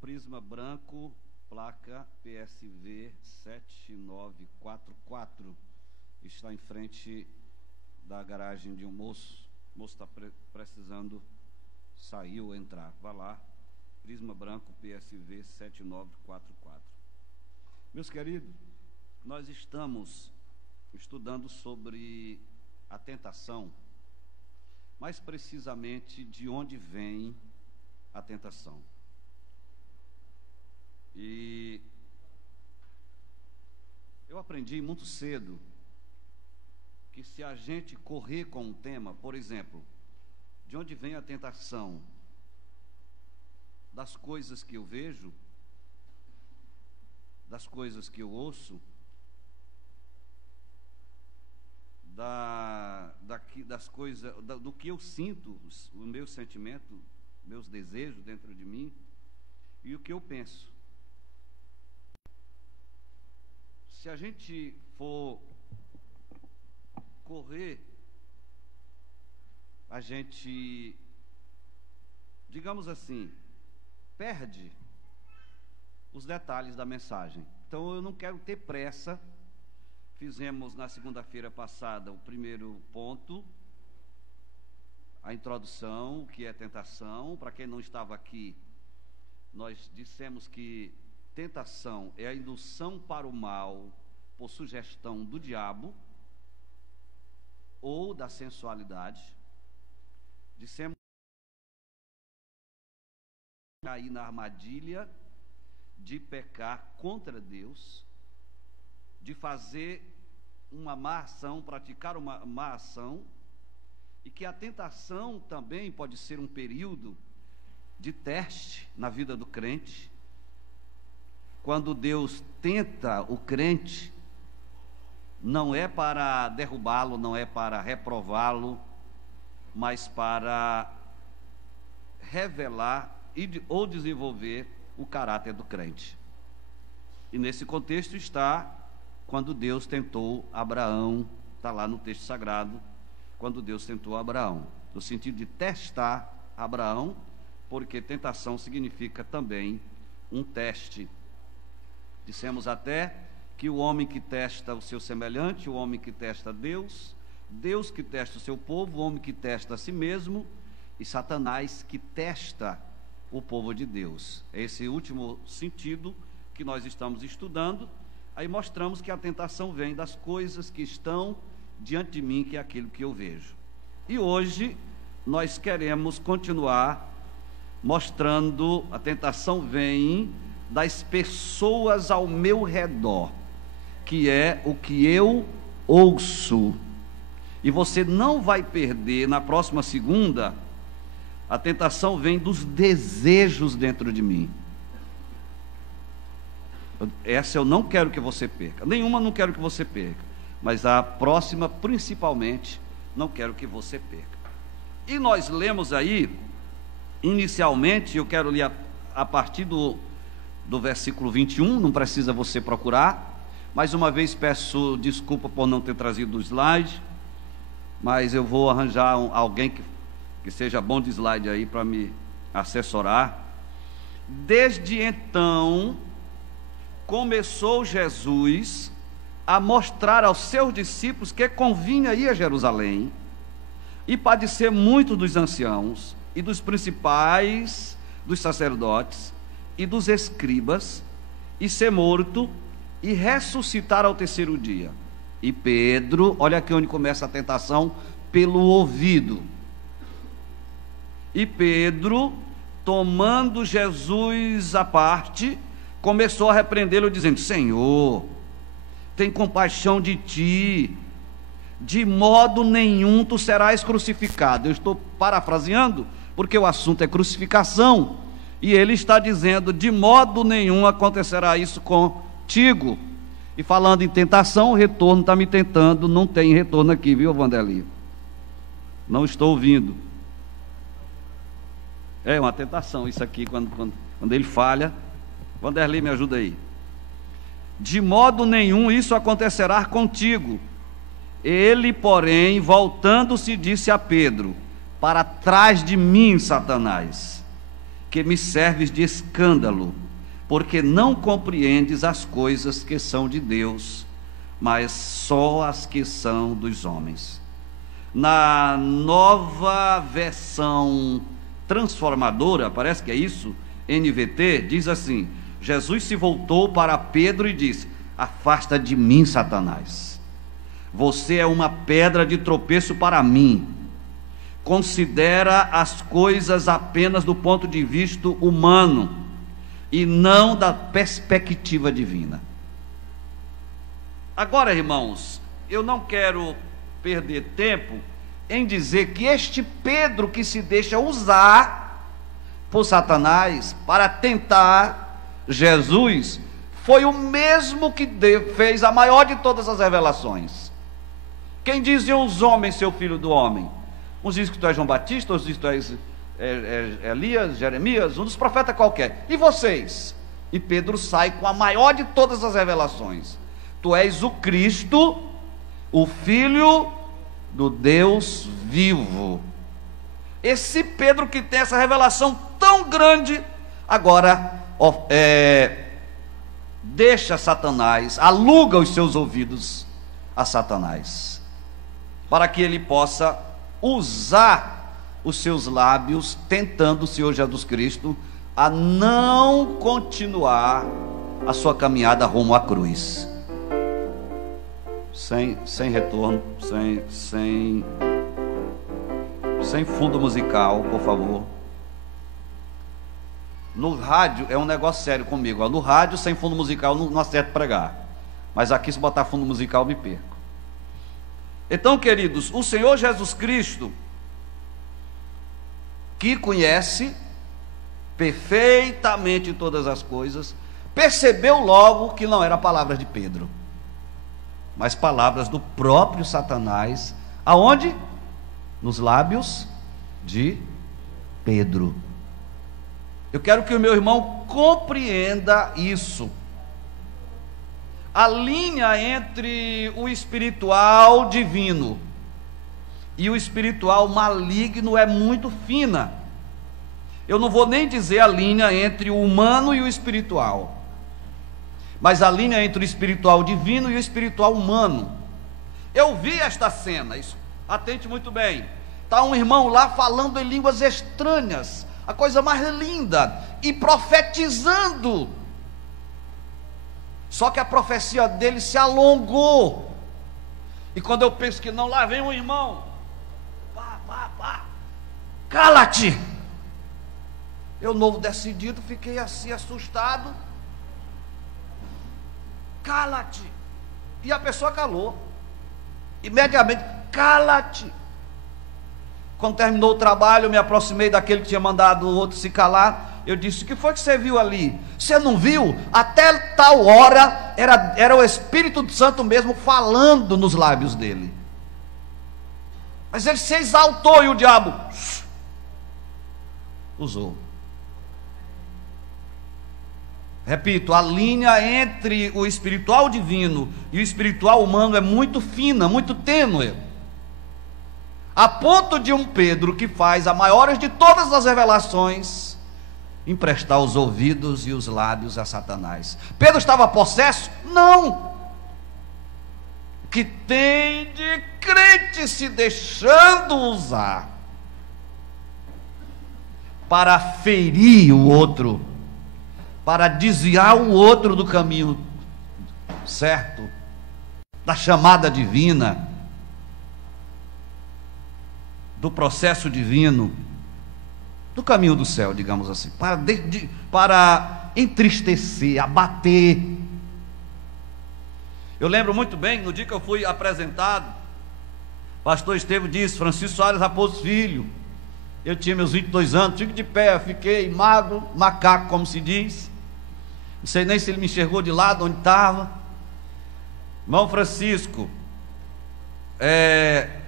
Prisma branco, placa PSV 7944. Está em frente da garagem de um moço. O moço está precisando sair ou entrar. Vá lá, Prisma branco PSV 7944. Meus queridos, nós estamos estudando sobre a tentação, mais precisamente de onde vem a tentação. E eu aprendi muito cedo que se a gente correr com um tema, por exemplo, de onde vem a tentação? Das coisas que eu vejo, das coisas que eu ouço, das coisas, do que eu sinto, o meu sentimento, meus desejos dentro de mim e o que eu penso. Se a gente for correr, a gente, digamos assim, perde os detalhes da mensagem. Então eu não quero ter pressa. Fizemos na segunda-feira passada o primeiro ponto, a introdução, o que é tentação. Para quem não estava aqui, nós dissemos que tentação é a indução para o mal por sugestão do diabo ou da sensualidade. Dissemos cair na armadilha de pecar contra Deus, de fazer uma má ação, praticar uma má ação, e que a tentação também pode ser um período de teste na vida do crente. Quando Deus tenta o crente, não é para derrubá-lo, não é para reprová-lo, mas para revelar ou desenvolver o caráter do crente. E nesse contexto está quando Deus tentou Abraão, está lá no texto sagrado, quando Deus tentou Abraão, no sentido de testar Abraão, porque tentação significa também um teste. Dissemos até que o homem que testa o seu semelhante, o homem que testa Deus, Deus que testa o seu povo, o homem que testa a si mesmo, e Satanás que testa o povo de Deus. É esse último sentido que nós estamos estudando. Aí mostramos que a tentação vem das coisas que estão diante de mim, que é aquilo que eu vejo. E hoje nós queremos continuar mostrando a tentação vem das pessoas ao meu redor, que é o que eu ouço. E você não vai perder na próxima segunda. A tentação vem dos desejos dentro de mim. Essa eu não quero que você perca. Nenhuma não quero que você perca. Mas a próxima, principalmente, não quero que você perca. E nós lemos aí, inicialmente, eu quero ler a partir do versículo 21, não precisa você procurar. Mais uma vez peço desculpa por não ter trazido o slide, mas eu vou arranjar alguém que seja bom de slide aí para me assessorar. Desde então, começou Jesus a mostrar aos seus discípulos que convinha ir a Jerusalém e padecer muito dos anciãos e dos principais, dos sacerdotes e dos escribas, e ser morto e ressuscitar ao terceiro dia. E Pedro, olha aqui onde começa a tentação, pelo ouvido. E Pedro, tomando Jesus à parte, começou a repreendê-lo, dizendo: Senhor, tem compaixão de ti, de modo nenhum tu serás crucificado. Eu estou parafraseando, porque o assunto é crucificação, e ele está dizendo: de modo nenhum acontecerá isso contigo. E falando em tentação, o retorno está me tentando, não tem retorno aqui, viu, Vanderli? Não estou ouvindo. É uma tentação isso aqui, quando ele falha. Vanderli, me ajuda aí. De modo nenhum isso acontecerá contigo. Ele, porém, voltando-se, disse a Pedro: para trás de mim, Satanás. que me serves de escândalo, porque não compreendes as coisas que são de Deus, mas só as que são dos homens. Na Nova Versão Transformadora, parece que é isso, NVT, diz assim: Jesus se voltou para Pedro e disse: afasta de mim, Satanás, você é uma pedra de tropeço para mim. Considera as coisas apenas do ponto de vista humano e não da perspectiva divina. Agora, irmãos, eu não quero perder tempo em dizer que este Pedro que se deixa usar por Satanás para tentar Jesus foi o mesmo que fez a maior de todas as revelações. Quem diziam os homens, seu filho do homem? Uns dizem que tu és João Batista, outros dizem que tu és Elias, Jeremias, um dos profetas qualquer. E vocês? E Pedro sai com a maior de todas as revelações: tu és o Cristo, o Filho do Deus vivo. Esse Pedro que tem essa revelação tão grande, agora deixa Satanás, aluga os seus ouvidos a Satanás, para que ele possa usar os seus lábios, tentando o Senhor Jesus Cristo a não continuar a sua caminhada rumo à cruz. Sem retorno, sem fundo musical, por favor. No rádio é um negócio sério comigo. No rádio, sem fundo musical, não acerto pregar. Mas aqui, se botar fundo musical, me perco. Então, queridos, o Senhor Jesus Cristo, que conhece perfeitamente todas as coisas, percebeu logo que não era palavras de Pedro, mas palavras do próprio Satanás. Aonde? Nos lábios de Pedro. Eu quero que o meu irmão compreenda isso. A linha entre o espiritual divino e o espiritual maligno é muito fina. Eu não vou nem dizer a linha entre o humano e o espiritual, mas a linha entre o espiritual divino e o espiritual humano. Eu vi esta cena, isso, atente muito bem. Está um irmão lá falando em línguas estranhas, a coisa mais linda, e profetizando. Só que a profecia dele se alongou. E quando eu penso que não, lá vem um irmão. Cala-te! Eu, novo decidido, fiquei assim assustado. Cala-te! E a pessoa calou. Imediatamente, cala-te! Quando terminou o trabalho, eu me aproximei daquele que tinha mandado o outro se calar. Eu disse: o que foi que você viu ali? Você não viu? Até tal hora era o Espírito Santo mesmo falando nos lábios dele. Mas ele se exaltou e o diabo usou. Repito, a linha entre o espiritual divino e o espiritual humano é muito fina, muito tênue, a ponto de um Pedro que faz a maior de todas as revelações emprestar os ouvidos e os lábios a Satanás. Pedro estava possesso? Não. O que tem de crente se deixando usar para ferir o outro, para desviar o outro do caminho certo, da chamada divina, do processo divino, do caminho do céu, digamos assim, para entristecer, abater. Eu lembro muito bem, no dia que eu fui apresentado, pastor Estevão disse: Francisco Soares Raposo Filho. Eu tinha meus 22 anos, fico de pé, fiquei magro, macaco, como se diz. Não sei nem se ele me enxergou de lado onde estava. Irmão Francisco,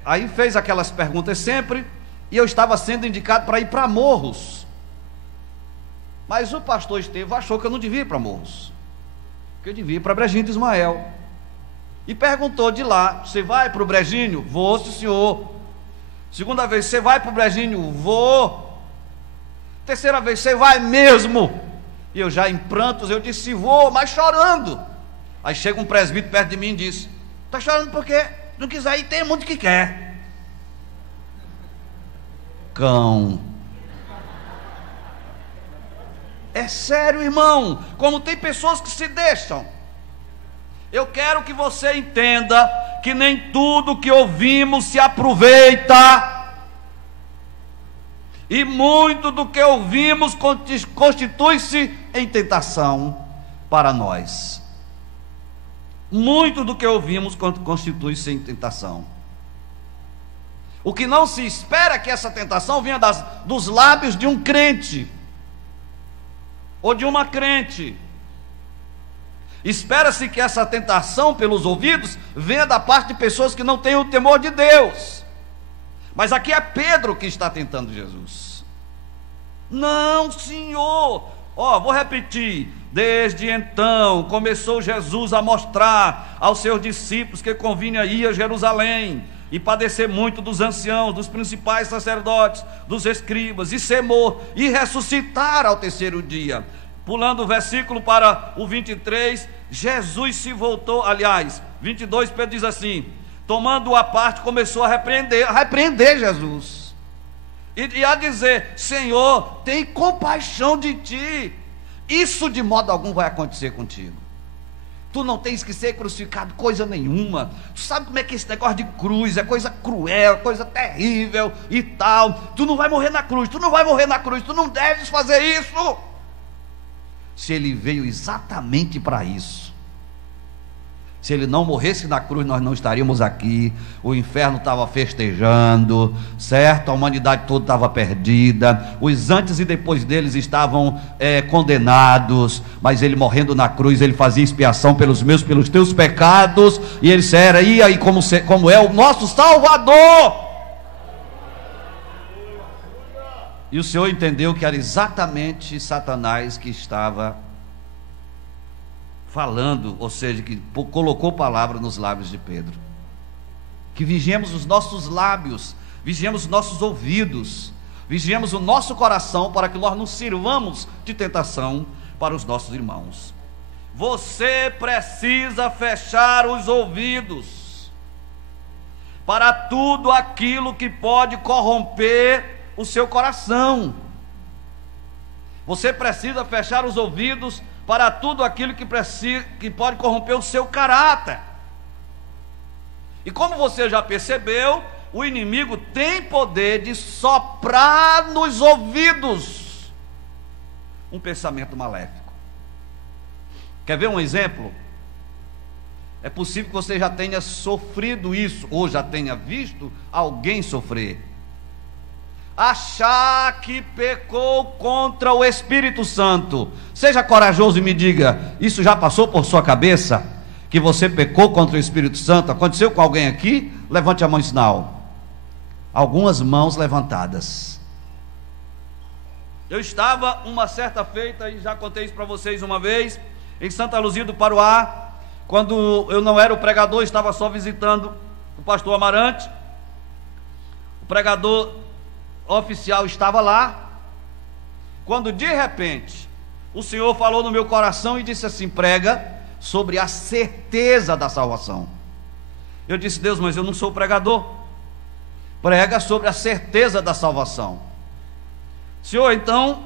aí fez aquelas perguntas sempre, e eu estava sendo indicado para ir para Morros. Mas o pastor Estevão achou que eu não devia ir para Morros, que eu devia ir para Brejinho de Ismael. E perguntou de lá: você vai para o Brejinho? Vou, sim, senhor. Segunda vez: você vai para o Brejinho? Vou. Terceira vez: você vai mesmo? E eu já em prantos, eu disse: vou, mas chorando. Aí chega um presbítero perto de mim e disse: está chorando por quê? Não quiser ir, tem muito que quer. Cão. É sério, irmão, como tem pessoas que se deixam. Eu quero que você entenda que nem tudo que ouvimos se aproveita, e muito do que ouvimos constitui-se em tentação para nós. Muito do que ouvimos constitui-se em tentação. O que não se espera é que essa tentação venha dos lábios de um crente ou de uma crente. Espera-se que essa tentação pelos ouvidos venha da parte de pessoas que não têm o temor de Deus. Mas aqui é Pedro que está tentando Jesus. Não, Senhor. Vou repetir. Desde então começou Jesus a mostrar aos seus discípulos que convinha ir a Jerusalém e padecer muito dos anciãos, dos principais sacerdotes, dos escribas, e ser morto e ressuscitar ao terceiro dia. Pulando o versículo para o 23, Jesus se voltou, aliás, 22, Pedro diz assim: tomando-o à parte, começou a repreender Jesus, e a dizer: Senhor, tem compaixão de ti, isso de modo algum vai acontecer contigo. Tu não tens que ser crucificado coisa nenhuma. Tu sabe como é que esse negócio de cruz é coisa cruel, coisa terrível e tal. Tu não vai morrer na cruz, tu não vai morrer na cruz, tu não deves fazer isso. Se ele veio exatamente para isso, se ele não morresse na cruz, nós não estaríamos aqui. O inferno estava festejando, certo? A humanidade toda estava perdida. Os antes e depois deles estavam condenados. Mas ele morrendo na cruz, ele fazia expiação pelos meus, pelos teus pecados. E ele era, e aí como é o nosso Salvador. E o Senhor entendeu que era exatamente Satanás que estava falando, ou seja, que colocou palavra nos lábios de Pedro. Que vigiemos os nossos lábios, vigiemos os nossos ouvidos, vigiemos o nosso coração, para que nós não sirvamos de tentação para os nossos irmãos. Você precisa fechar os ouvidos para tudo aquilo que pode corromper o seu coração. Você precisa fechar os ouvidos para tudo aquilo que pode corromper o seu caráter. E como você já percebeu, o inimigo tem poder de soprar nos ouvidos um pensamento maléfico. Quer ver um exemplo? É possível que você já tenha sofrido isso, ou já tenha visto alguém sofrer. Achar que pecou contra o Espírito Santo. Seja corajoso e me diga: isso já passou por sua cabeça? Que você pecou contra o Espírito Santo? Aconteceu com alguém aqui? Levante a mão em sinal. Algumas mãos levantadas. Eu estava uma certa feita, e já contei isso para vocês uma vez, em Santa Luzia do Paruá, quando eu não era o pregador, estava só visitando o pastor Amarante. O pregador oficial estava lá, quando de repente o Senhor falou no meu coração e disse assim: prega sobre a certeza da salvação. Eu disse: Deus, mas eu não sou pregador. Prega sobre a certeza da salvação. Senhor, então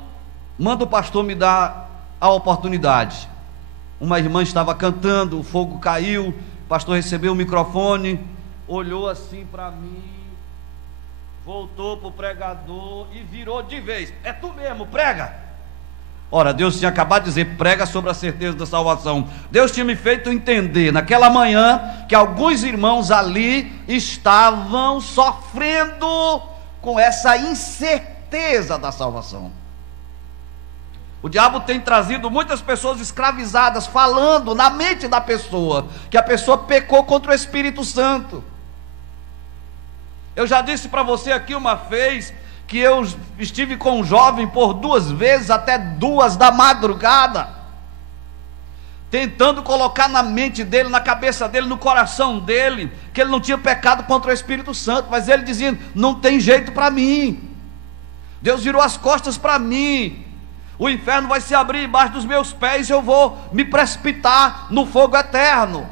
manda o pastor me dar a oportunidade. Uma irmã estava cantando, o fogo caiu, o pastor recebeu o microfone, olhou assim para mim, voltou para o pregador e virou de vez: é tu mesmo, prega. Ora, Deus tinha acabado de dizer: prega sobre a certeza da salvação. Deus tinha me feito entender naquela manhã que alguns irmãos ali estavam sofrendo com essa incerteza da salvação. O diabo tem trazido muitas pessoas escravizadas, falando na mente da pessoa que a pessoa pecou contra o Espírito Santo. Eu já disse para você aqui uma vez que eu estive com um jovem por 2 vezes, até 2 da madrugada, tentando colocar na mente dele, na cabeça dele, no coração dele, que ele não tinha pecado contra o Espírito Santo, mas ele dizia: não tem jeito para mim, Deus virou as costas para mim. O inferno vai se abrir embaixo dos meus pés, eu vou me precipitar no fogo eterno.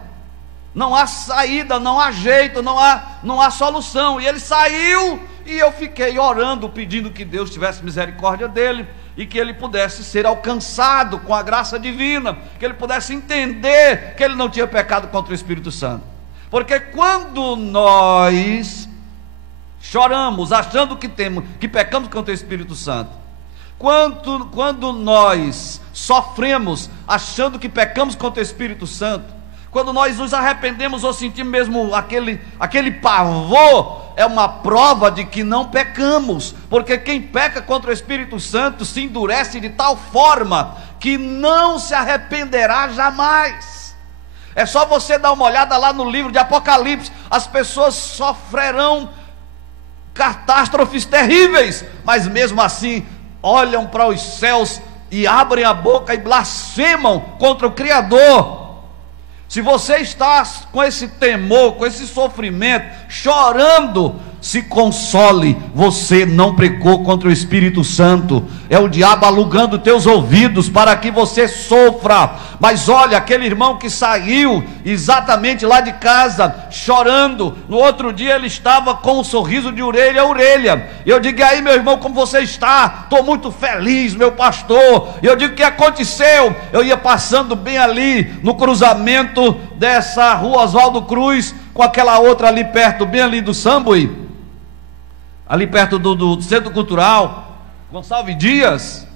Não há saída, não há jeito, não há solução. E ele saiu, e eu fiquei orando, pedindo que Deus tivesse misericórdia dele, e que ele pudesse ser alcançado com a graça divina, que ele pudesse entender que ele não tinha pecado contra o Espírito Santo. Porque quando nós choramos, achando que pecamos contra o Espírito Santo, quando nós sofremos, achando que pecamos contra o Espírito Santo, quando nós nos arrependemos ou sentimos mesmo aquele pavor, é uma prova de que não pecamos, porque quem peca contra o Espírito Santo se endurece de tal forma que não se arrependerá jamais. É só você dar uma olhada lá no livro de Apocalipse, as pessoas sofrerão catástrofes terríveis, mas mesmo assim olham para os céus e abrem a boca e blasfemam contra o Criador. Se você está com esse temor, com esse sofrimento, chorando, se console, você não pecou contra o Espírito Santo. É o diabo alugando teus ouvidos para que você sofra. Mas olha, aquele irmão que saiu exatamente lá de casa, chorando, no outro dia ele estava com um sorriso de orelha a orelha. E eu digo: e aí, meu irmão, como você está? Estou muito feliz, meu pastor. E eu digo: o que aconteceu? Eu ia passando bem ali no cruzamento dessa rua Oswaldo Cruz com aquela outra ali perto, bem ali do Sambuí, ali perto do Centro Cultural Gonçalves Dias,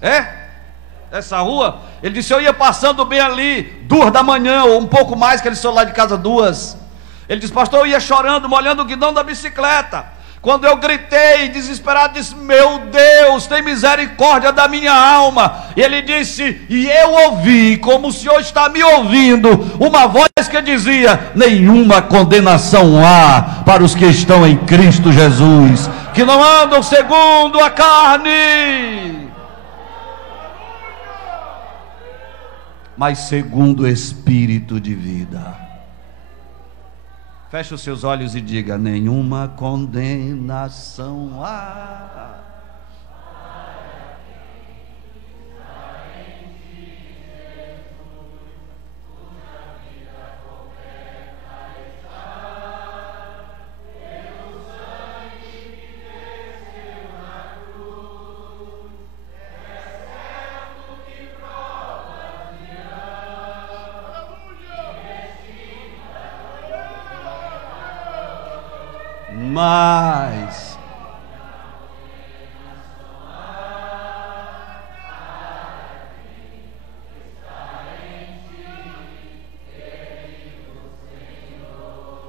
essa rua. Ele disse: eu ia passando bem ali, 2 da manhã, ou um pouco mais, que ele saiu lá de casa 2. Ele disse: pastor, eu ia chorando, molhando o guidão da bicicleta, quando eu gritei desesperado, disse: meu Deus, tem misericórdia da minha alma. E ele disse, e eu ouvi, como o Senhor está me ouvindo, uma voz que dizia: nenhuma condenação há para os que estão em Cristo Jesus, que não andam segundo a carne, mas segundo o Espírito de vida. Feche os seus olhos e diga: nenhuma condenação há. Mas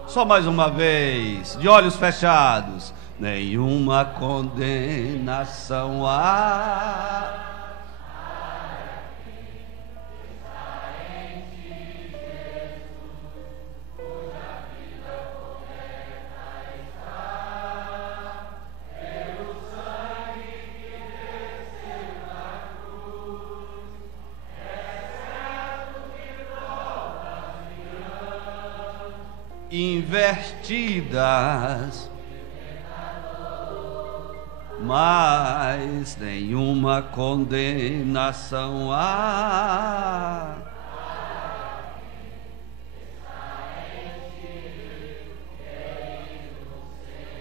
só mais uma vez, de olhos fechados: nenhuma condenação há. Invertidas, mas nenhuma condenação há.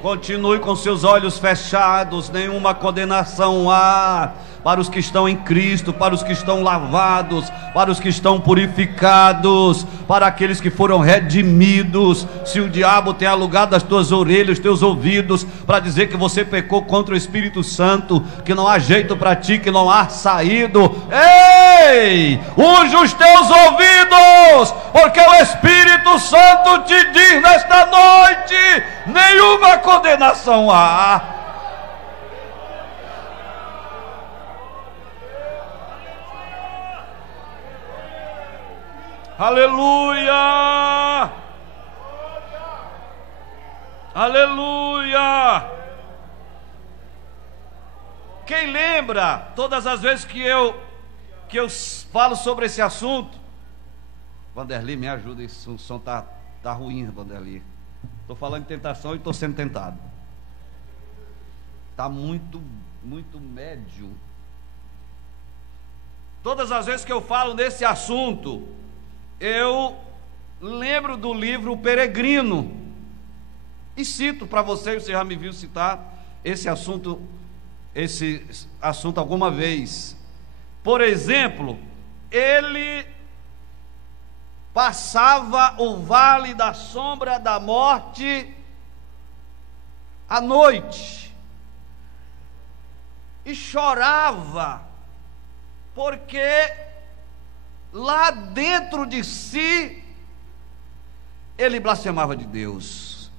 Continue com seus olhos fechados: nenhuma condenação há para os que estão em Cristo, para os que estão lavados, para os que estão purificados, para aqueles que foram redimidos. Se o diabo tem alugado as tuas orelhas, os teus ouvidos, para dizer que você pecou contra o Espírito Santo, que não há jeito para ti, que não há saído, ei, unge os teus ouvidos, porque o Espírito Santo te diz nesta noite: nenhuma condenação há. Aleluia! Aleluia! Quem lembra, todas as vezes que eu falo sobre esse assunto, Vanderli, me ajuda, esse som tá ruim, Vanderli. Estou falando de tentação e estou sendo tentado. Está muito muito médium. Todas as vezes que eu falo nesse assunto, eu lembro do livro O Peregrino, e cito para vocês, você já me viu citar esse assunto alguma vez. Por exemplo, ele passava o vale da sombra da morte à noite e chorava, porque lá dentro de si ele blasfemava de Deus.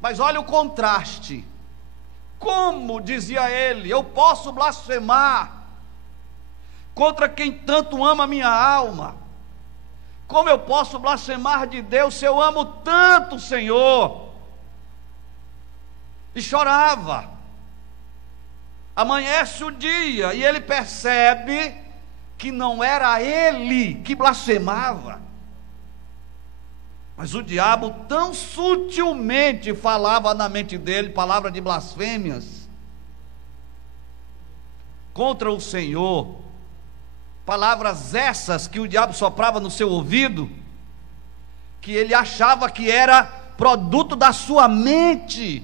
Mas olha o contraste. Como, dizia ele, eu posso blasfemar contra quem tanto ama a minha alma? Como eu posso blasfemar de Deus se eu amo tanto o Senhor? E chorava. Amanhece o dia e ele percebe que não era ele que blasfemava, mas o diabo tão sutilmente falava na mente dele palavras de blasfêmias contra o Senhor, palavras essas que o diabo soprava no seu ouvido, que ele achava que era produto da sua mente,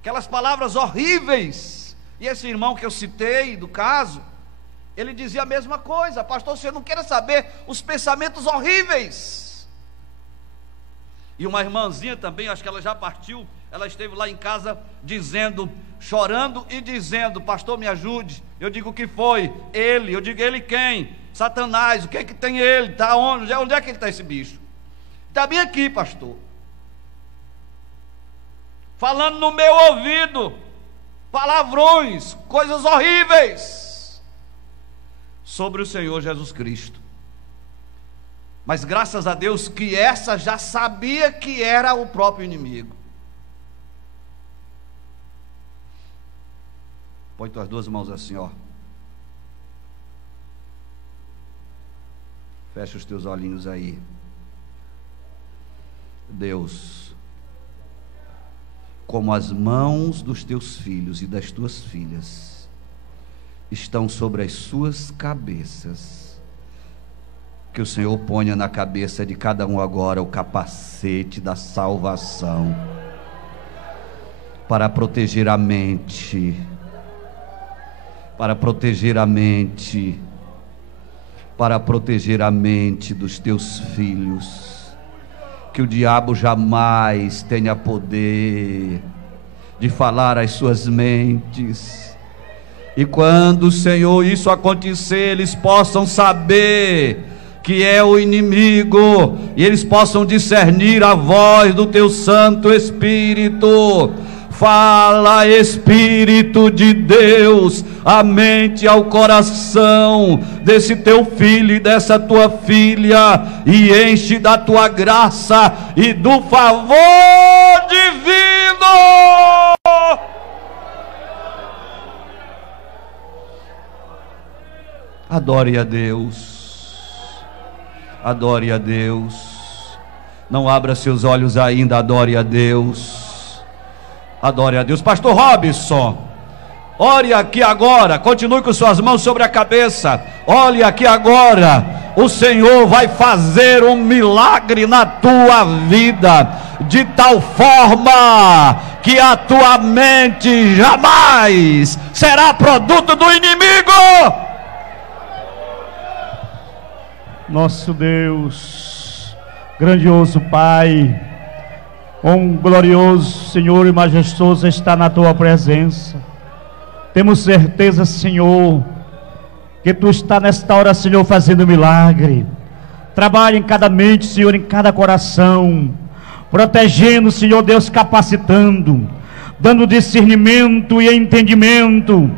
aquelas palavras horríveis. E esse irmão que eu citei do caso, ele dizia a mesma coisa: pastor, você não quer saber os pensamentos horríveis. E uma irmãzinha também, acho que ela já partiu, ela esteve lá em casa dizendo, chorando e dizendo: pastor, me ajude. Eu digo: o que foi? Ele. Eu digo: ele quem? Satanás. O que é que tem ele? Está onde? Onde é que ele está, esse bicho? Está bem aqui, pastor, falando no meu ouvido palavrões, coisas horríveis sobre o Senhor Jesus Cristo. Mas graças a Deus que essa já sabia que era o próprio inimigo. Põe tuas duas mãos assim, ó. Fecha os teus olhinhos aí. Deus, como as mãos dos teus filhos e das tuas filhas estão sobre as suas cabeças, que o Senhor ponha na cabeça de cada um agora o capacete da salvação, para proteger a mente, para proteger a mente, para proteger a mente dos teus filhos. Que o diabo jamais tenha poder de falar às suas mentes, e quando, Senhor, isso acontecer, eles possam saber que é o inimigo, e eles possam discernir a voz do teu Santo Espírito. Fala, Espírito de Deus, a mente, ao coração desse teu filho e dessa tua filha, e enche da tua graça e do favor divino. Adore a Deus, adore a Deus. Não abra seus olhos ainda, adore a Deus. Adore a Deus. Pastor Robson, ore aqui agora, continue com suas mãos sobre a cabeça. Olhe aqui agora, o Senhor vai fazer um milagre na tua vida, de tal forma que a tua mente jamais será produto do inimigo. Nosso Deus, grandioso Pai, glorioso Senhor e majestoso está na tua presença. Temos certeza, Senhor, que tu está nesta hora, Senhor, fazendo milagre. Trabalha em cada mente, Senhor, em cada coração, protegendo, Senhor Deus, capacitando, dando discernimento e entendimento,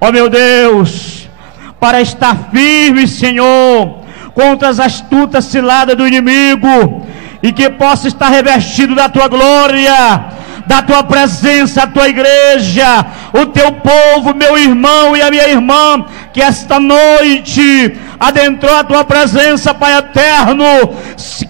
ó meu Deus, para estar firme, Senhor, contra as astutas ciladas do inimigo, e que possa estar revestido da tua glória, da tua presença, a tua igreja, o teu povo, meu irmão e a minha irmã, que esta noite adentrou a tua presença, Pai eterno,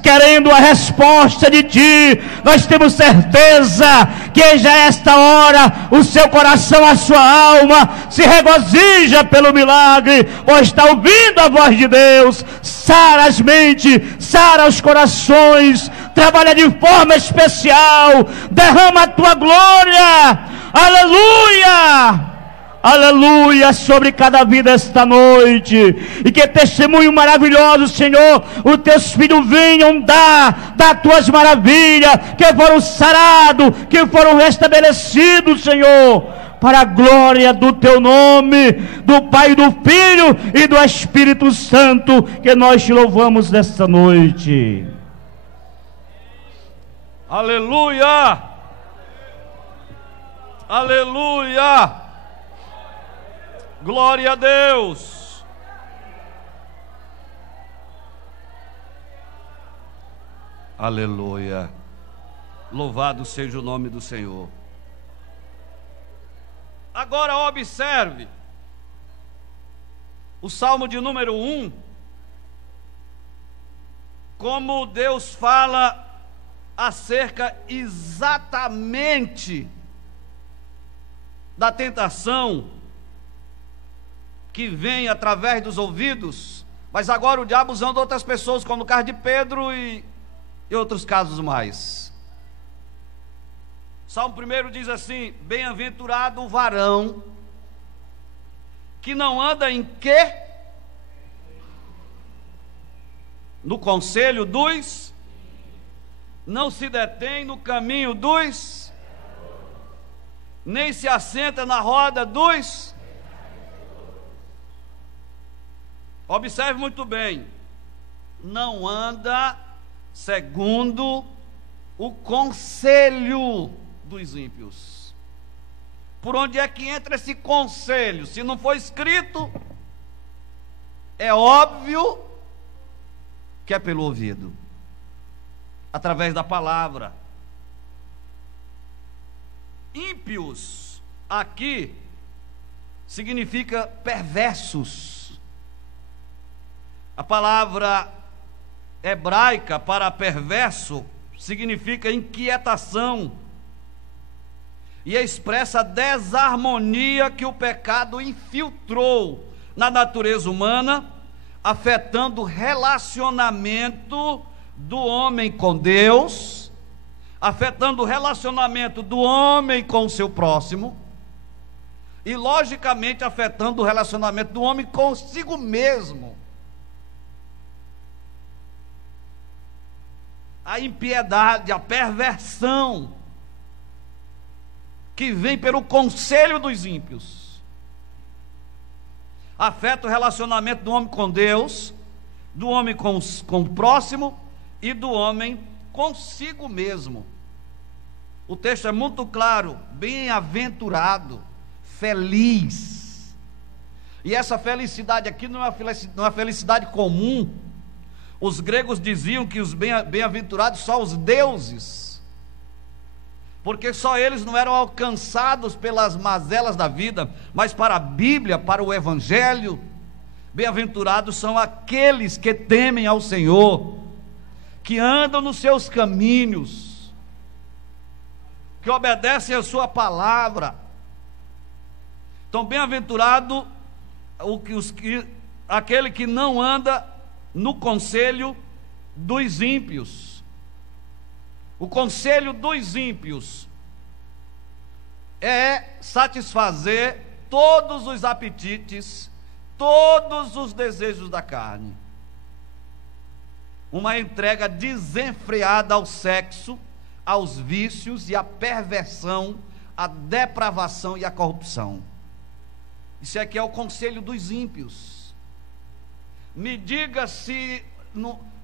querendo a resposta de ti. Nós temos certeza que já esta hora o seu coração, a sua alma se regozija pelo milagre, pois está ouvindo a voz de Deus. Sara as mentes, sara os corações, trabalha de forma especial, derrama a tua glória, aleluia, aleluia, sobre cada vida esta noite, e que testemunho maravilhoso, Senhor, os teus filhos venham dar tuas maravilhas, que foram sarados, que foram restabelecidos, Senhor, para a glória do teu nome, do Pai, do Filho e do Espírito Santo, que nós te louvamos nesta noite. Aleluia, aleluia, glória a Deus. Aleluia, louvado seja o nome do Senhor. Agora observe o Salmo de número 1, como Deus fala acerca exatamente da tentação que vem através dos ouvidos, mas agora o diabo usando outras pessoas, como no caso de Pedro e outros casos mais. Salmo 1 diz assim: bem-aventurado o varão que não anda em quê? No conselho dos, não se detém no caminho dos, nem se assenta na roda dos. Observe muito bem, não anda segundo o conselho dos ímpios. Por onde é que entra esse conselho? Se não for escrito, é óbvio que é pelo ouvido, através da palavra. Ímpios aqui significa perversos. A palavra hebraica para perverso significa inquietação, e expressa a desarmonia que o pecado infiltrou na natureza humana, afetando o relacionamento do homem com Deus, afetando o relacionamento do homem com o seu próximo, e logicamente afetando o relacionamento do homem consigo mesmo. A impiedade, a perversão que vem pelo conselho dos ímpios afeta o relacionamento do homem com Deus, do homem com o próximo e do homem consigo mesmo. O texto é muito claro: bem-aventurado, feliz. E essa felicidade aqui não é uma felicidade comum. Os gregos diziam que os bem-aventurados só os deuses, porque só eles não eram alcançados pelas mazelas da vida, mas para a Bíblia, para o Evangelho, bem-aventurados são aqueles que temem ao Senhor, que andam nos seus caminhos, que obedecem a sua palavra. Então, bem-aventurado aquele que não anda no conselho dos ímpios. O conselho dos ímpios é satisfazer todos os apetites, todos os desejos da carne. Uma entrega desenfreada ao sexo, aos vícios e à perversão, à depravação e à corrupção. Isso aqui é o conselho dos ímpios. Me diga se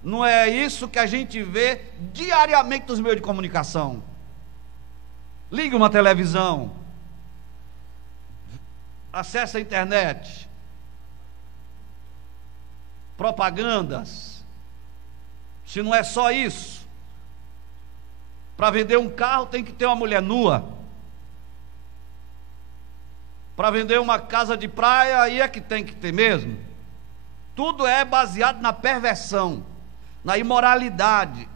não é isso que a gente vê diariamente nos meios de comunicação. Ligue uma televisão, acesse a internet, propagandas. Se não é só isso, para vender um carro tem que ter uma mulher nua, para vender uma casa de praia aí é que tem que ter mesmo. Tudo é baseado na perversão, na imoralidade,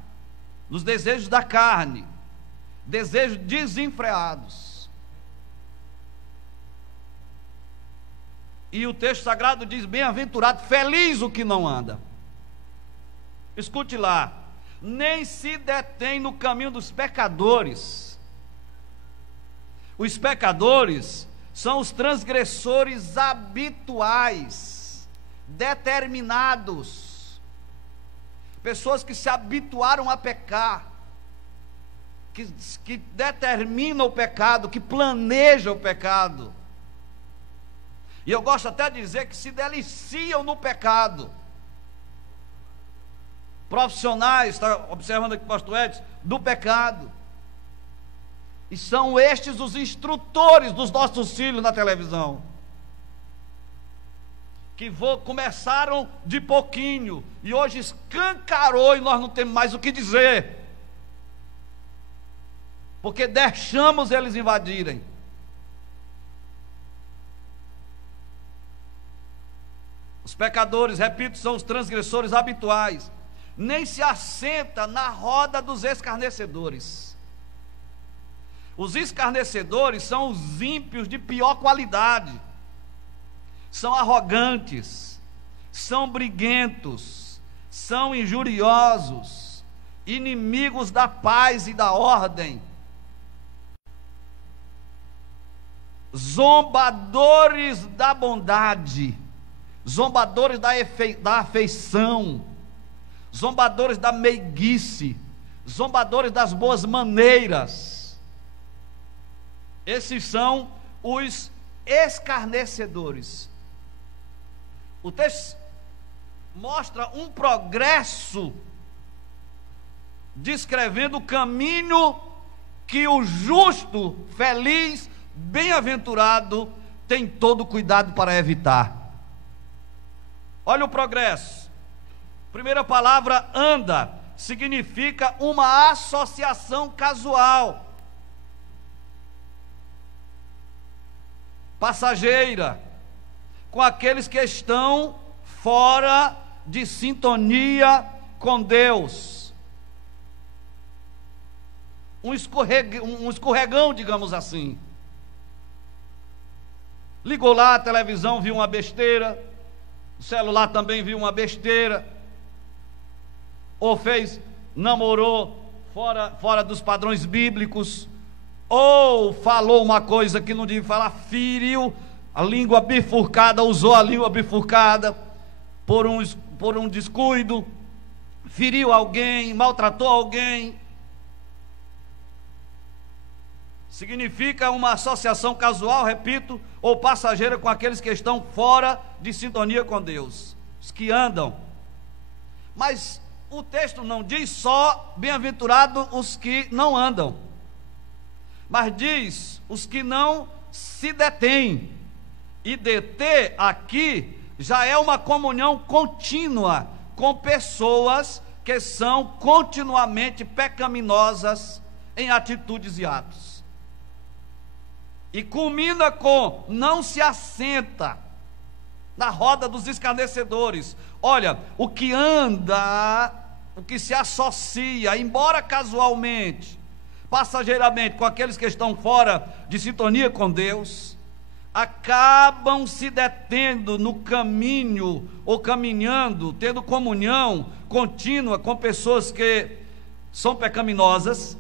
nos desejos da carne, desejos desenfreados. E o texto sagrado diz: bem-aventurado, feliz o que não anda. Escute lá: nem se detém no caminho dos pecadores. Os pecadores são os transgressores habituais, determinados, pessoas que se habituaram a pecar, que determinam o pecado, que planejam o pecado. E eu gosto até de dizer que se deliciam no pecado. Profissionais, está observando aqui o pastor Edson, do pecado. E são estes os instrutores dos nossos filhos na televisão, que começaram de pouquinho e hoje escancarou e nós não temos mais o que dizer, porque deixamos eles invadirem. Os pecadores, repito, são os transgressores habituais. Nem se assenta na roda dos escarnecedores. Os escarnecedores são os ímpios de pior qualidade. São arrogantes, são briguentos, são injuriosos, inimigos da paz e da ordem, zombadores da bondade, zombadores da afeição, zombadores da meiguice, zombadores das boas maneiras. Esses são os escarnecedores. O texto mostra um progresso, descrevendo o caminho que o justo, feliz, bem-aventurado tem todo cuidado para evitar. Olha o progresso. Primeira palavra, anda, significa uma associação casual, passageira, com aqueles que estão fora de sintonia com Deus. Um escorregão, digamos assim. Ligou lá a televisão, viu uma besteira, o celular também viu uma besteira, ou namorou fora dos padrões bíblicos, ou falou uma coisa que não devia falar, feriu a língua bifurcada, usou a língua bifurcada por um descuido, feriu alguém, maltratou alguém. Significa uma associação casual, repito, ou passageira com aqueles que estão fora de sintonia com Deus, os que andam. Mas o texto não diz só bem-aventurado os que não andam, mas diz os que não se detêm. E deter aqui já é uma comunhão contínua com pessoas que são continuamente pecaminosas em atitudes e atos. E culmina com não se assenta na roda dos escarnecedores. Olha, o que anda, o que se associa, embora casualmente, passageiramente, com aqueles que estão fora de sintonia com Deus, acabam se detendo no caminho, ou caminhando, tendo comunhão contínua com pessoas que são pecaminosas,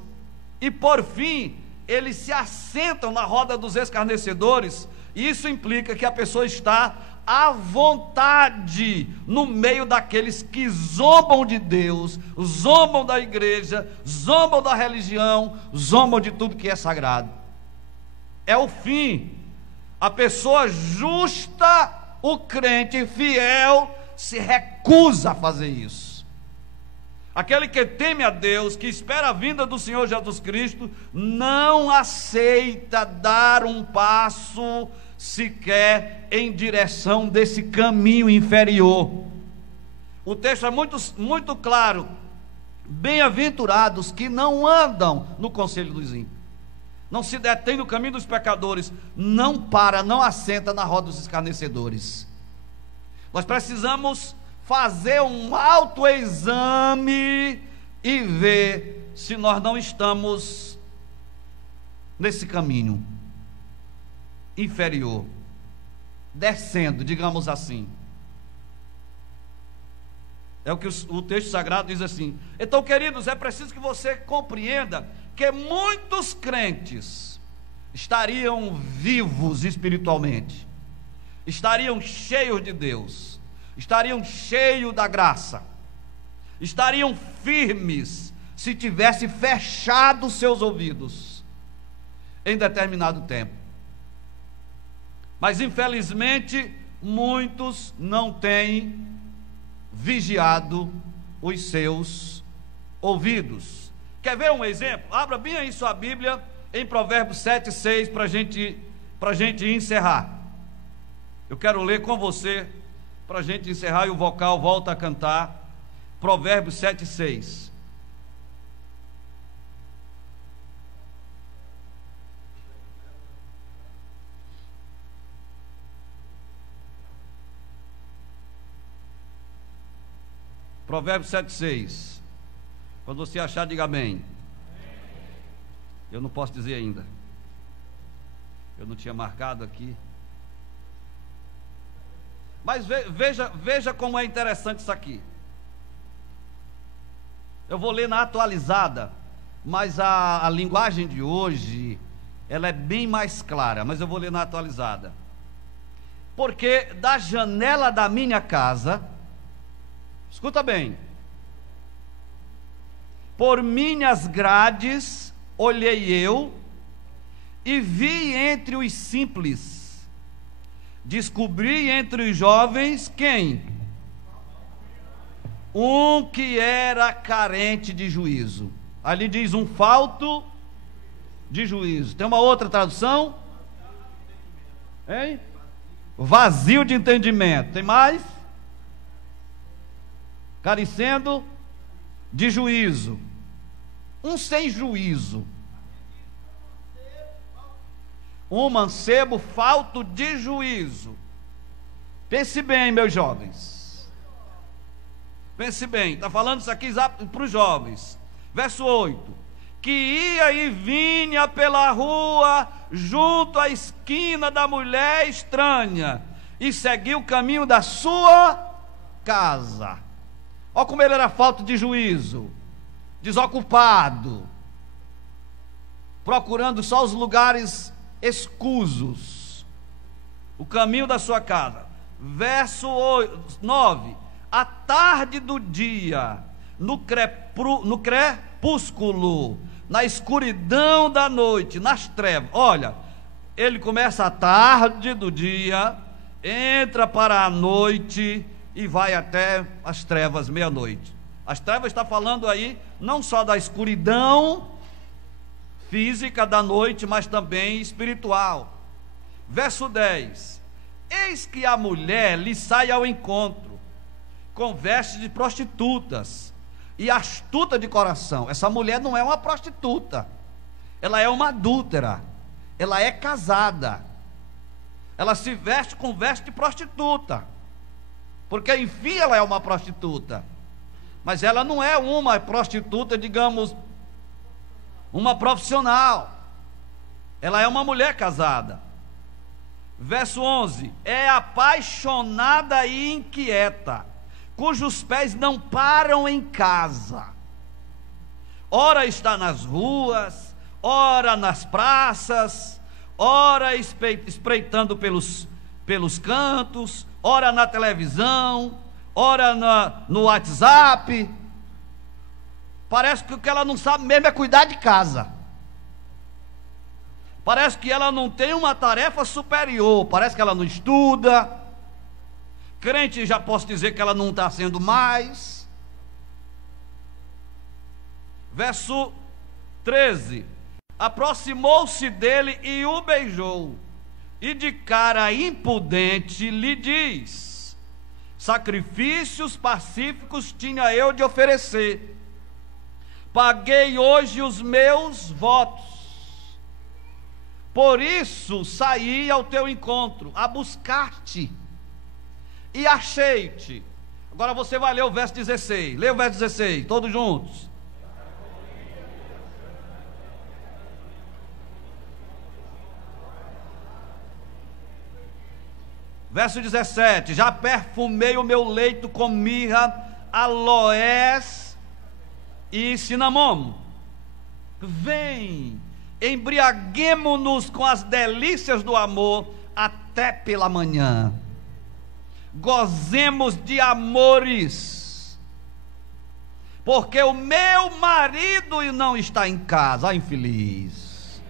e por fim, eles se assentam na roda dos escarnecedores. Isso implica que a pessoa está à vontade no meio daqueles que zombam de Deus, zombam da igreja, zombam da religião, zombam de tudo que é sagrado. É o fim. A pessoa justa, o crente fiel, se recusa a fazer isso. Aquele que teme a Deus, que espera a vinda do Senhor Jesus Cristo, não aceita dar um passo sequer em direção desse caminho inferior. O texto é muito claro: bem-aventurados que não andam no conselho dos ímpios, não se detém no caminho dos pecadores, não assenta na roda dos escarnecedores. Nós precisamos fazer um autoexame e ver se nós não estamos nesse caminho inferior, descendo, digamos assim. É o que o texto sagrado diz assim. Então, queridos, é preciso que você compreenda que muitos crentes estariam vivos espiritualmente, estariam cheios de Deus, estariam cheios da graça, estariam firmes se tivesse fechado seus ouvidos em determinado tempo. Mas infelizmente muitos não têm vigiado os seus ouvidos. Quer ver um exemplo? Abra bem aí sua Bíblia em Provérbios 7:6 para a gente encerrar. Eu quero ler com você para a gente encerrar e o vocal volta a cantar. Provérbios 7:6. Provérbios 7:6. Quando você achar, diga amém. Eu não posso dizer ainda. Eu não tinha marcado aqui. Mas veja como é interessante isso aqui. Eu vou ler na atualizada, mas a linguagem de hoje, ela é bem mais clara, mas eu vou ler na atualizada. Porque da janela da minha casa, escuta bem, por minhas grades olhei eu e vi entre os simples, descobri entre os jovens quem? Um que era carente de juízo. Ali diz um falto de juízo. Tem uma outra tradução? Hein? Vazio de entendimento. Tem mais? Carecendo de juízo. Um sem juízo. Um mancebo falto de juízo. Pense bem, meus jovens. Pense bem, está falando isso aqui para os jovens. Verso 8: que ia e vinha pela rua, junto à esquina da mulher estranha, e seguiu o caminho da sua casa. Olha como ele era falto de juízo, desocupado, procurando só os lugares escusos, o caminho da sua casa. Verso 9: à tarde do dia, no crepúsculo, na escuridão da noite, nas trevas. Olha, ele começa à tarde do dia, entra para a noite e vai até as trevas, meia-noite. As trevas está falando aí não só da escuridão física da noite, mas também espiritual. Verso 10: eis que a mulher lhe sai ao encontro, com vestes de prostitutas, e astuta de coração. Essa mulher não é uma prostituta, ela é uma adúltera, ela é casada, ela se veste com veste de prostituta, porque enfim ela é uma prostituta, mas ela não é uma prostituta, digamos, uma profissional, ela é uma mulher casada. Verso 11: é apaixonada e inquieta, cujos pés não param em casa, ora está nas ruas, ora nas praças, ora espreitando pelos cantos, ora na televisão, ora no WhatsApp. Parece que o que ela não sabe mesmo é cuidar de casa. Parece que ela não tem uma tarefa superior, parece que ela não estuda. Crente, já posso dizer que ela não está sendo mais. Verso 13: aproximou-se dele e o beijou, e de cara impudente lhe diz: sacrifícios pacíficos tinha eu de oferecer, paguei hoje os meus votos, por isso saí ao teu encontro, a buscar-te, e achei-te. Agora você vai ler o verso 16. Lê o verso 16, todos juntos. Verso 17: já perfumei o meu leito com mirra, aloés e cinamomo. Vem, embriaguemo-nos com as delícias do amor até pela manhã. Gozemos de amores, porque o meu marido não está em casa. Infeliz.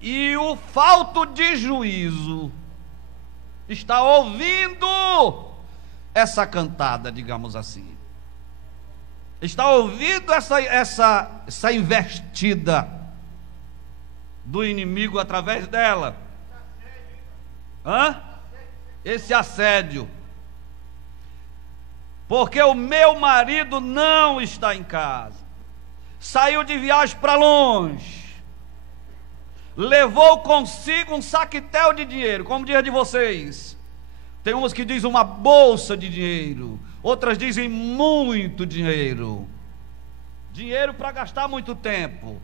E o falto de juízo está ouvindo essa cantada, digamos assim. Está ouvindo essa investida do inimigo através dela. Esse assédio. Porque o meu marido não está em casa. Saiu de viagem para longe. Levou consigo um saquetel de dinheiro, como diz de vocês. Tem umas que dizem uma bolsa de dinheiro, outras dizem muito dinheiro. Dinheiro para gastar muito tempo.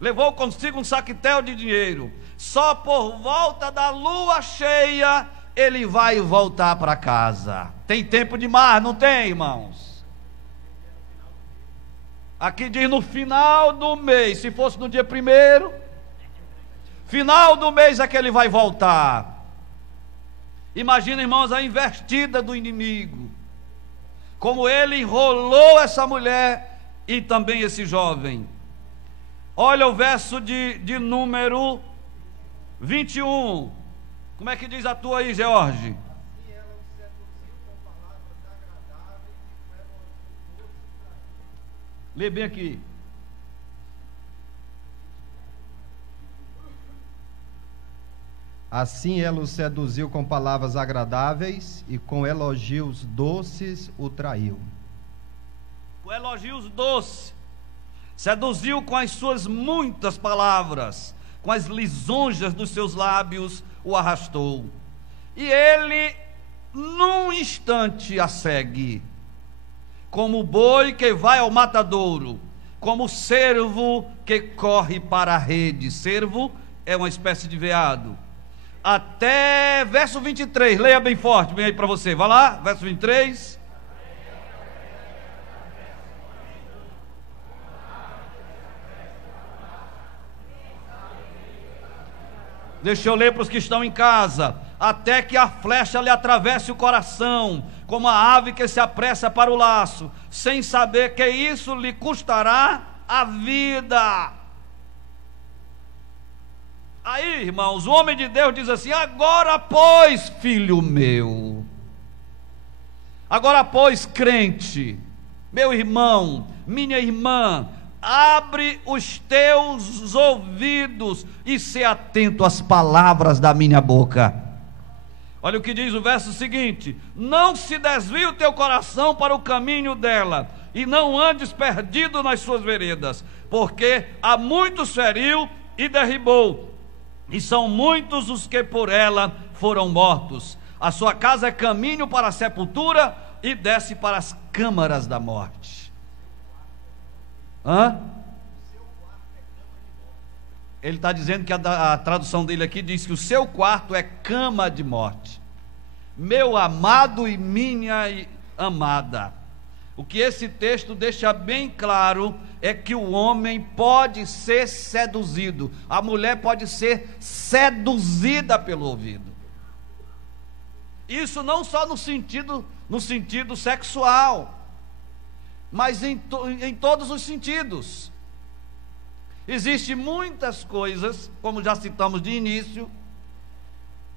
Levou consigo um saquetel de dinheiro. Só por volta da lua cheia ele vai voltar para casa. Tem tempo demais, não tem, irmãos? Aqui diz no final do mês. Se fosse no dia 1º, final do mês é que ele vai voltar. Imagina, irmãos, a investida do inimigo, como ele enrolou essa mulher e também esse jovem. Olha o verso de número 21. Como é que diz a tua aí, George? Lê bem aqui. Assim ela o seduziu com palavras agradáveis e com elogios doces o traiu. Com elogios doces, seduziu com as suas muitas palavras, com as lisonjas dos seus lábios o arrastou. E ele, num instante, a segue, como o boi que vai ao matadouro, como o cervo que corre para a rede. Cervo é uma espécie de veado. Até verso 23, leia bem forte, bem aí para você, vai lá, verso 23. Deixa eu ler para os que estão em casa. Até que a flecha lhe atravesse o coração, como a ave que se apressa para o laço, sem saber que isso lhe custará a vida. Aí, irmãos, o homem de Deus diz assim: agora, pois, filho meu, agora, pois, crente, meu irmão, minha irmã, abre os teus ouvidos e se atento às palavras da minha boca. Olha o que diz o verso seguinte: não se desvie o teu coração para o caminho dela, e não andes perdido nas suas veredas, porque a muitos feriu e derribou, e são muitos os que por ela foram mortos. A sua casa é caminho para a sepultura e desce para as câmaras da morte. Ele está dizendo que a tradução dele aqui diz que o seu quarto é cama de morte. Meu amado e minha amada, o que esse texto deixa bem claro é que o homem pode ser seduzido, a mulher pode ser seduzida pelo ouvido. Isso não só no sentido sexual, mas em todos os sentidos. Existem muitas coisas, como já citamos de início,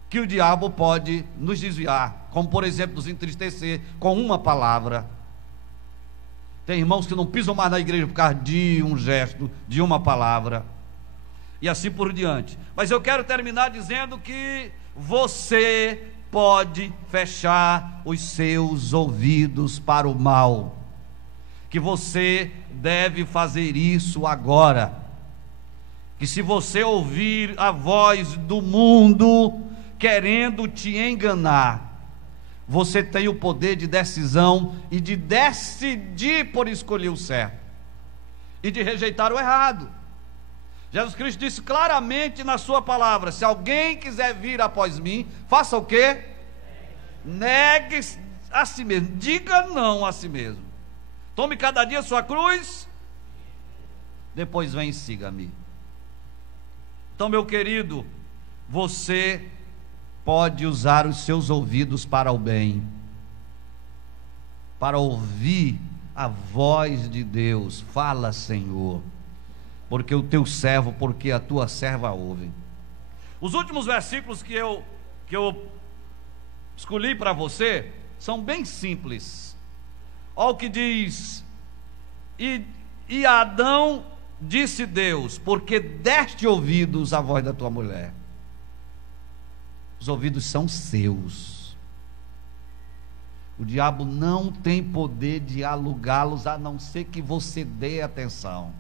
que o diabo pode nos desviar, como por exemplo nos entristecer com uma palavra. Tem irmãos que não pisam mais na igreja por causa de um gesto, de uma palavra, e assim por diante. Mas eu quero terminar dizendo que você pode fechar os seus ouvidos para o mal, que você deve fazer isso agora, que se você ouvir a voz do mundo querendo te enganar, você tem o poder de decisão e de decidir por escolher o certo e de rejeitar o errado. Jesus Cristo disse claramente na sua palavra: se alguém quiser vir após mim, faça o quê? Negue a si mesmo, diga não a si mesmo, tome cada dia sua cruz, depois vem e siga-me. Então, meu querido, você pode usar os seus ouvidos para o bem, para ouvir a voz de Deus. Fala, Senhor, porque o teu servo, porque a tua serva ouve. Os últimos versículos que eu escolhi para você são bem simples. Olha o que diz: e Adão disse Deus, porque deste ouvidos à voz da tua mulher. Os ouvidos são seus. O diabo não tem poder de alugá-los, a não ser que você dê atenção.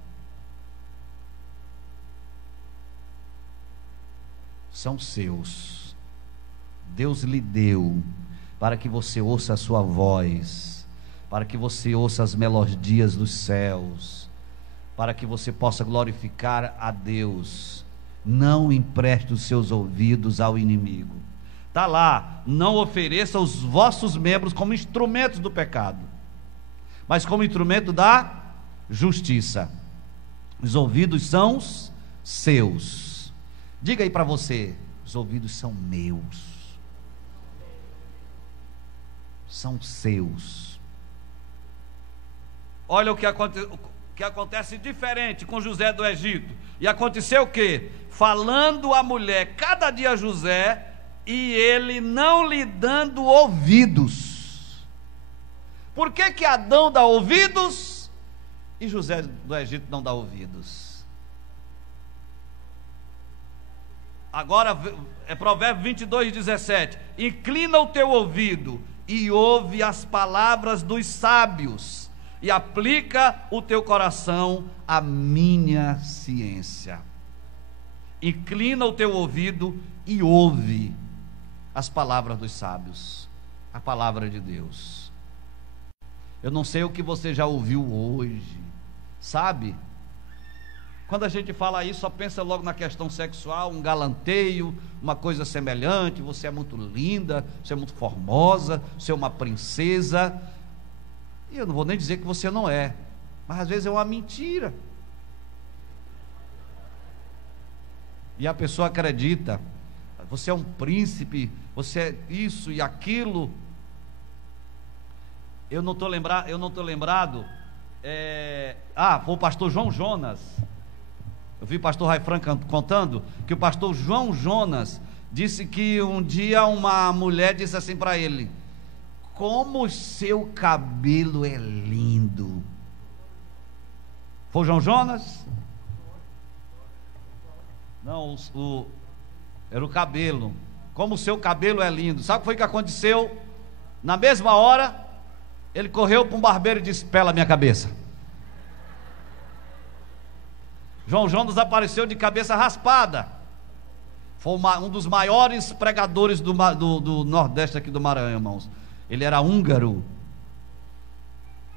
São seus. Deus lhe deu para que você ouça a sua voz, para que você ouça as melodias dos céus, para que você possa glorificar a Deus. Não empreste os seus ouvidos ao inimigo. Está lá: não ofereça os vossos membros como instrumentos do pecado, mas como instrumento da justiça. Os ouvidos são seus. Diga aí para você: os ouvidos são meus, são seus. Olha o que acontece diferente com José do Egito. E aconteceu o quê? Falando a mulher cada dia a José, e ele não lhe dando ouvidos. Por que Adão dá ouvidos e José do Egito não dá ouvidos? Agora é Provérbios 22:17. Inclina o teu ouvido e ouve as palavras dos sábios, e aplica o teu coração à minha ciência. Inclina o teu ouvido e ouve as palavras dos sábios, a palavra de Deus. Eu não sei o que você já ouviu hoje, sabe? Quando a gente fala isso, só pensa logo na questão sexual, um galanteio, uma coisa semelhante. Você é muito linda, você é muito formosa, você é uma princesa. E eu não vou nem dizer que você não é, mas às vezes é uma mentira. E a pessoa acredita: você é um príncipe, você é isso e aquilo. Eu não estou lembrado. Foi o pastor João Jonas. Eu vi o pastor Raifran contando que o pastor João Jonas disse que um dia uma mulher disse assim para ele: como o seu cabelo é lindo. Foi o João Jonas? Não, era o cabelo. Como o seu cabelo é lindo. Sabe o que foi que aconteceu? Na mesma hora, ele correu para um barbeiro e disse: pela minha cabeça. João Jonas apareceu de cabeça raspada. Foi um dos maiores pregadores do Nordeste aqui do Maranhão, irmãos. Ele era húngaro.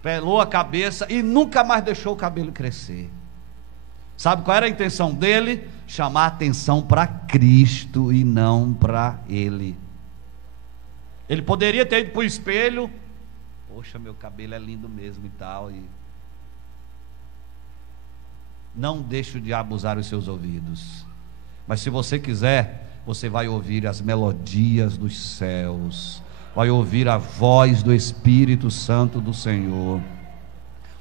Pelou a cabeça e nunca mais deixou o cabelo crescer. Sabe qual era a intenção dele? Chamar a atenção para Cristo e não para ele. Ele poderia ter ido para o espelho: poxa, meu cabelo é lindo mesmo e tal. Não deixe o diabo usar os seus ouvidos. Mas se você quiser, você vai ouvir as melodias dos céus, vai ouvir a voz do Espírito Santo do Senhor.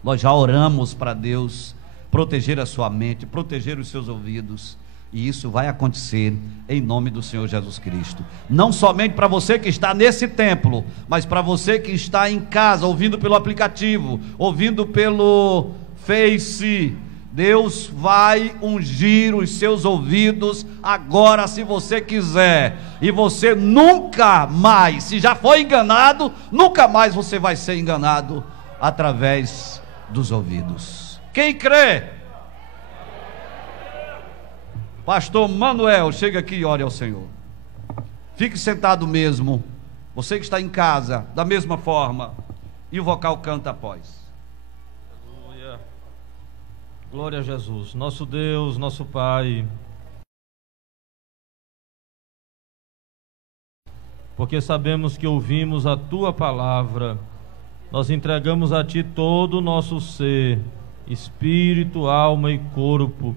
Nós já oramos para Deus proteger a sua mente, proteger os seus ouvidos, e isso vai acontecer em nome do Senhor Jesus Cristo. Não somente para você que está nesse templo, mas para você que está em casa, ouvindo pelo aplicativo, ouvindo pelo Face. Deus vai ungir os seus ouvidos agora, se você quiser, e você nunca mais, se já foi enganado, nunca mais você vai ser enganado através dos ouvidos. Quem crê? Pastor Manuel, chega aqui e ore ao Senhor. Fique sentado mesmo. Você que está em casa, da mesma forma. E o vocal canta após. Aleluia. Glória a Jesus. Nosso Deus, nosso Pai. Porque sabemos que ouvimos a Tua palavra, nós entregamos a Ti todo o nosso ser, espírito, alma e corpo.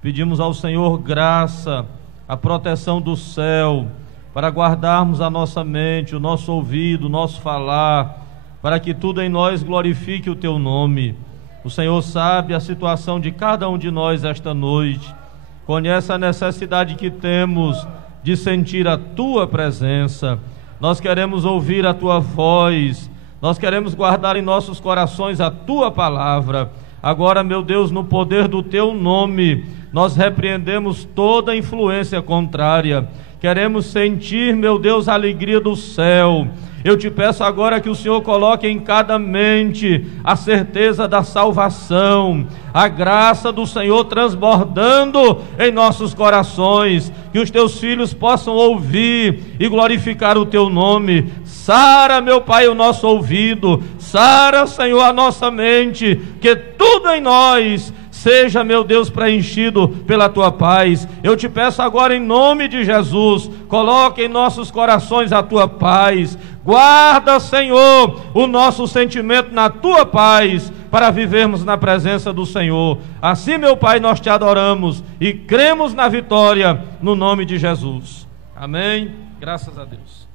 Pedimos ao Senhor graça, a proteção do céu, para guardarmos a nossa mente, o nosso ouvido, o nosso falar, para que tudo em nós glorifique o Teu nome. O Senhor sabe a situação de cada um de nós esta noite, conhece a necessidade que temos de sentir a Tua presença. Nós queremos ouvir a Tua voz, nós queremos guardar em nossos corações a Tua palavra. Agora, meu Deus, no poder do Teu nome, nós repreendemos toda influência contrária. Queremos sentir, meu Deus, a alegria do céu. Eu te peço agora que o Senhor coloque em cada mente a certeza da salvação, a graça do Senhor transbordando em nossos corações, que os teus filhos possam ouvir e glorificar o teu nome. Sara, meu Pai, o nosso ouvido, sara, Senhor, a nossa mente, que tudo em nós seja, meu Deus, preenchido pela Tua paz. Eu te peço agora em nome de Jesus, coloque em nossos corações a Tua paz. Guarda, Senhor, o nosso sentimento na Tua paz, para vivermos na presença do Senhor. Assim, meu Pai, nós Te adoramos e cremos na vitória, no nome de Jesus. Amém. Graças a Deus.